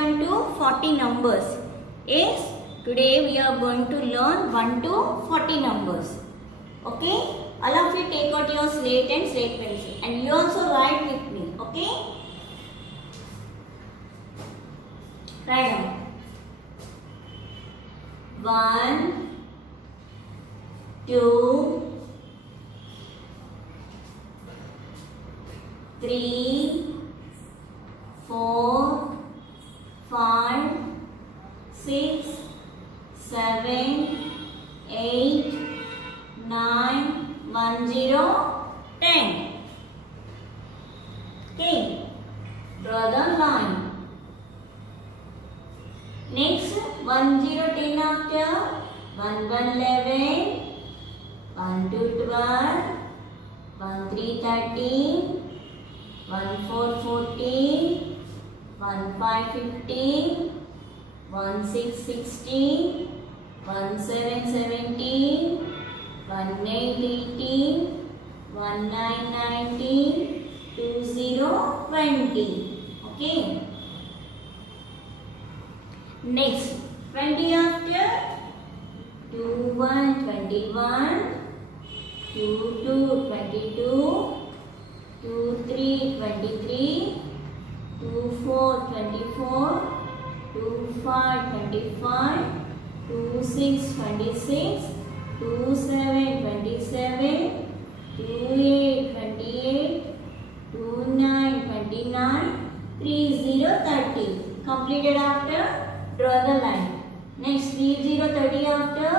21 to 40 numbers. Yes, today we are going to learn 1 to 40 numbers. Okay, all of you take out your slate and slate pencil and you also write with me. Okay, write down 1, 2, 3, 4, 5, 6, 7, 8, 9, 1, 0, 10. Okay, draw the line. Next, 1, 0, 10 after 1, 1, 11, 1, 2, 12, 1, 3, 13, 1, 4, 14, 1, 5, 15, 1, 6, 16, 1, 7, 17, 1, 8, 18, 1, 9, 19, 2, 0, 20. Okay. Next, 20 after 2, 1, 21, 2, 2, 22, 2, 3, 23, 2, 4, 24, 2, 5, 25, 2, 6, 26, 2, 7, 27, 2, 8, 28, 2, 9, 29, 3, 0, 30. Completed after, draw the line. Next, 3, 0, 30 after,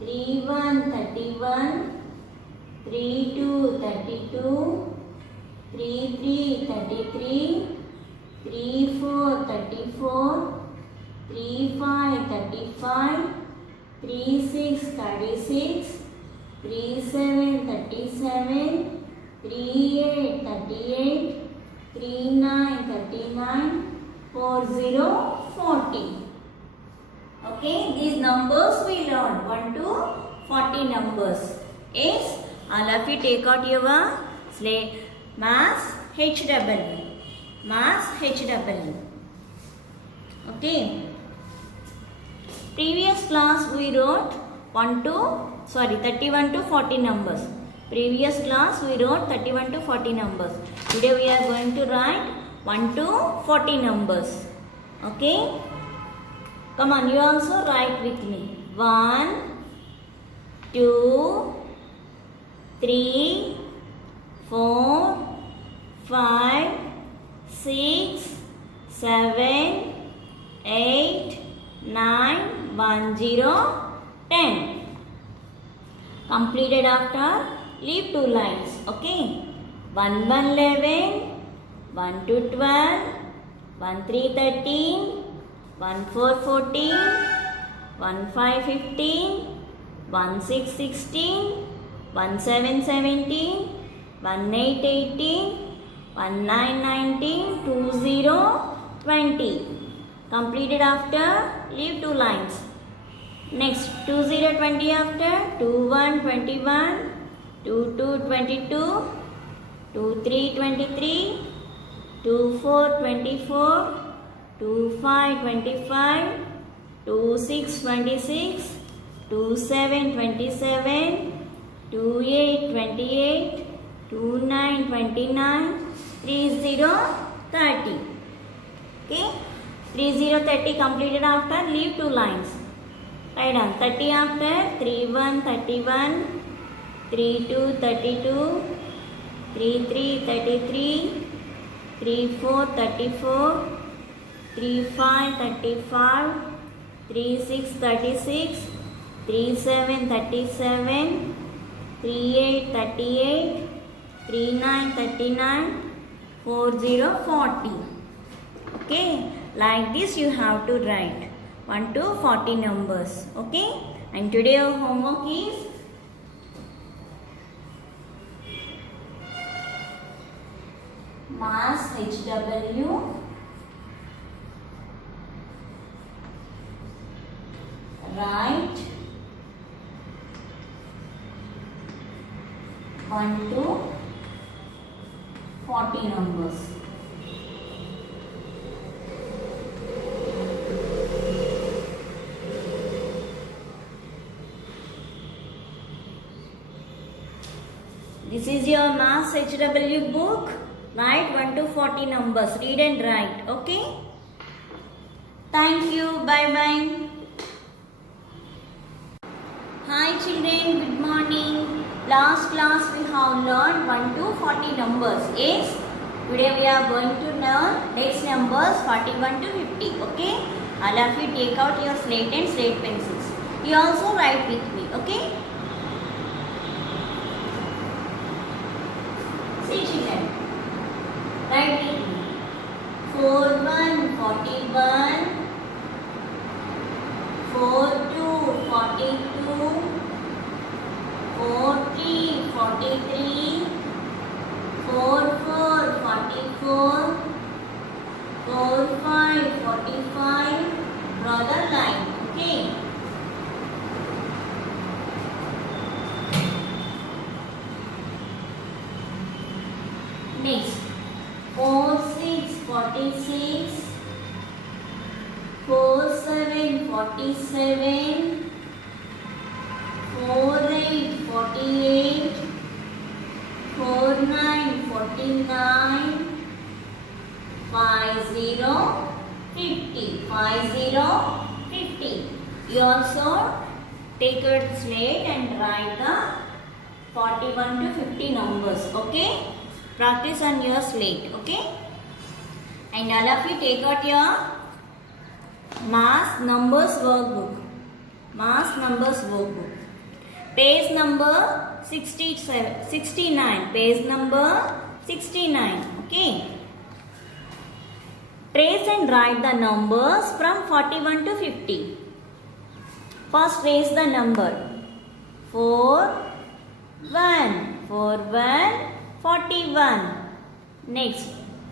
3, 1, 31, 3, 2, 32, 3, 3, 33, 3, 4, 34, 3, 5, 35, 3, 6, 36, 3, 7, 37, 3, 8, 38, 3, 9, 39, 4, 0, 40. Okay, these numbers we learned 1 to 40 numbers. Yes, all of you take out your slate. Mass HW. Mass HW. Okay. Previous class we wrote 31 to 40 numbers. Previous class we wrote 31 to 40 numbers. Today we are going to write 1 to 40 numbers. Okay. Come on, you also write with me. 1, 2, 3, 4, 5, 6, 7, 8, 9, 1, 0, 10. Completed after, leave 2 lines. Okay. 1, 1, 11, 1, 2, 12, 1, 3, 13, 1, 4, 14, 1, 5, 15, 1, 6, 16, 1, 7, 17, 1, 8, 18, 1, 9, 19, 2, 0, 20. Completed after, leave 2 lines. Next, 2, 0, 20 after, 2, 1, 21, 2, 2, 22, 2, 3, 23, 2, 4, 24, 2, 5, 25, 2, 6, 26, 2, 7, 27, 2, 8, 28, 2, 9, 29, 3, 0, 30. Okay, 3, 0, 30 completed after, leave 2 lines. Write down 30 after, 3, 1, 31, 3, 2, 32, 3, 3, 33, 3, 4, 34, 3, 5, 35, 3, 6, 36, 3, 7, 37, 3, 8, 38, 3, 9, 39, 4, 0, 40. Okay, like this you have to write 1 to 40 numbers. Okay, and today your homework is mass HW, write 1 to 40 numbers. This is your Maths HW book. Write 1 to 40 numbers. Read and write. Okay? Thank you. Bye bye. Hi children. Good morning. Last class we have learned 1 to 40 numbers. Yes? Today we are going to learn next numbers 41 to 50. Okay? All of you take out your slate and slate pencils. You also write with me. Okay? See children. Write with me. 41, 41. 42, 42. 40, 43. 44, 44. 45, 45. Draw the line. Okay. Next. 46, 46. 47, 47. 48, 48. 49, 49. 50, 50. 50, 50. You also take a slate and write the 41 to 50 numbers. Okay? Practice on your slate. Okay? And all of you take out your Maths Numbers workbook. Maths Numbers workbook. Page number 69. Page number 69. Okay? Trace and write the numbers from 41 to 50. First trace the number. 4, 1. 4, 1. 41. Next.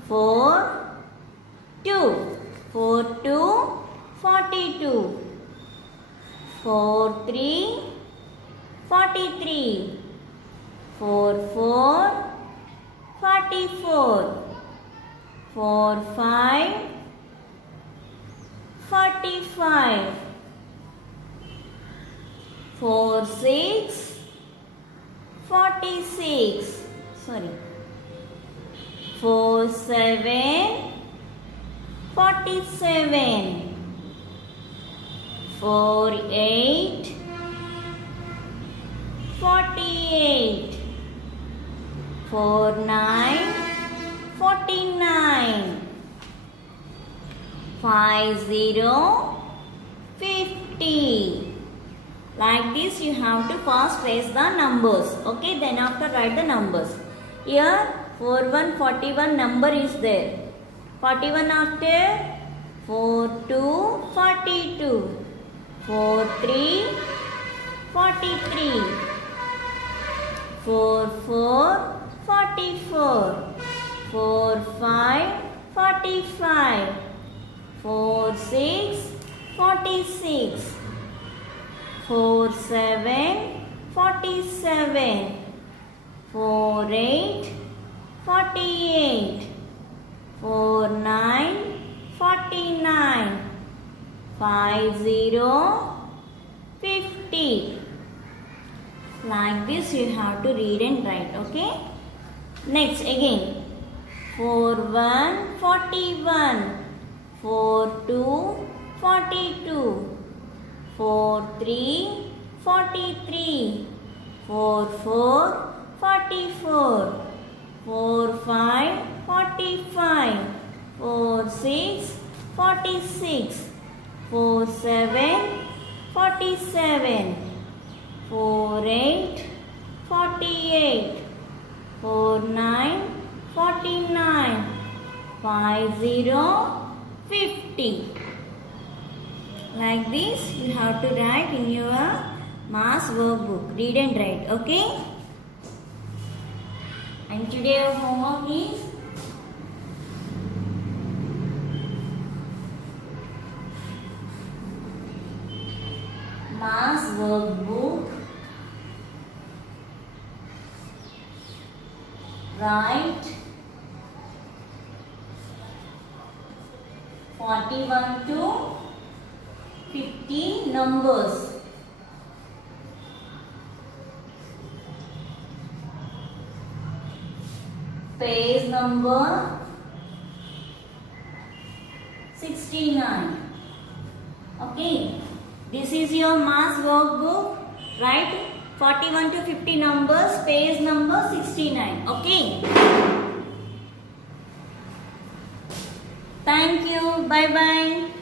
4, 2. 4, 2. 42. 4, 3. 43. 4, 4. 44. 4, 5. 45. 4, 6. 46. Sorry. 4, 7. 47. 4, 8. 48. 4, 9. 49. 50. 50. Like this you have to first trace the numbers. Okay, then after write the numbers. Here 41, 41 number is there. 41 after 4, 2, 42. 4, 3, 43. 4, 4, 44. 4, 5, 45. 4, 6, 46. 4, 7, 47. 4, 8, 48. 4, 9, 49. 50, 50. Like this you have to read and write. Okay? Next again. 4, 1, 41. 4, 2, 42. 4, 3, 43. 4, 4, 44. 4, 5, 45. 4, 6, 46. 4, 7, 47. 4, 8, 48. 4, 9, 49. 50, 50. Like this you have to write in your Maths workbook. Read and write. Okay? And today your homework is Maths workbook. Write 41 to 50 numbers. page number 69. Okay, this is your maths workbook. Write 41 to 50 numbers, page number 69. Okay. Thank you. Bye bye.